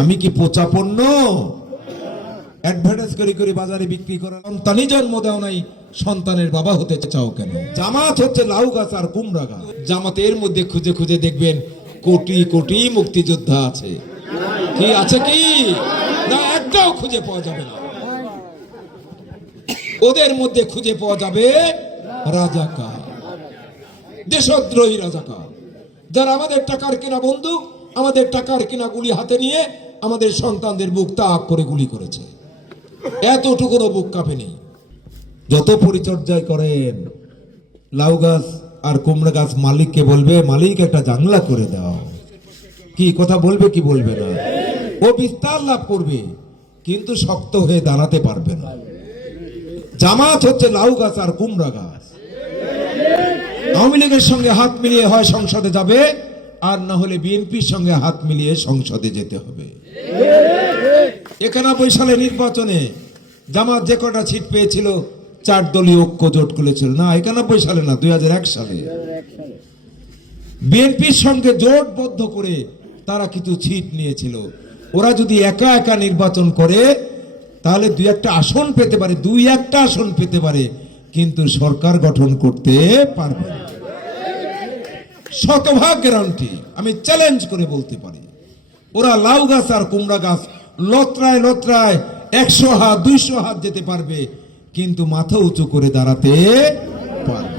আমি কি পচা পণ্য? অ্যাডভার্টাইজ করে করে বাজারে বিক্রি করা। সন্তানই জন্ম দাও নাই, সন্তানের বাবা হতে চাও কেন? জামাত হচ্ছে লাউ গাছ আর কুমড়া গাছ। জামাতের মধ্যে খুঁজে খুঁজে দেখবেন কোটি কোটি মুক্তিযোদ্ধা আছে। কি আছে? কি না, একটাও খুঁজে পাওয়া যাবে না। ওদের মধ্যে খুঁজে পাওয়া যাবে রাজাকার, দেশদ্রোহী রাজাকার, যারা আমাদের টাকার কেনা বন্দুক, আমাদের টাকার কেনা গুলি হাতে নিয়ে আমাদের সন্তানদের বুক তাক করে গুলি করেছে। এতটুকুনো বুক কাঁপেনি। যত পরিচর্যায় করেন লাউ গাছ আর কুমড়া গাছ, মালিককে বলবে মালিক একটা জানলা করে দাও। কি কথা বলবে কি বলবে না? ও বিস্তার লাভ করবে কিন্তু শক্ত হয়ে দাঁড়াতে পারবে না। জামাত হচ্ছে লাউ গাছ আর কুমড়া গাছ। আওয়ামী লীগের সঙ্গে হাত মিলিয়ে হয় সংসদে যাবে, আর না হলে বিএনপির সঙ্গে হাত মিলিয়ে সংসদে যেতে হবে। 91 সালে নির্বাচনে জামাত যে কটা সিট পেয়েছিল 4 দলীয় ঐক্য জোট করেছিল। না, 91 সালে না, 2001 সালে বিএনপির সঙ্গে জোটবদ্ধ করে তারা কিছু সিট নিয়েছিল। ওরা যদি একা একা নির্বাচন করে তাহলে 2-1টা আসন পেতে পারে, 2-1টা আসন পেতে পারে, কিন্তু সরকার গঠন করতে পারবে না। শতভাগ গ্যারান্টি, আমি চ্যালেঞ্জ করে বলতে পারি। ওরা লাউ গাছ আর কুমড়া গাছ লত্রায় লত্রায় 100 হাত 200 হাত যেতে পারবে, কিন্তু মাথা উঁচু করে দাঁড়াতে পারবে।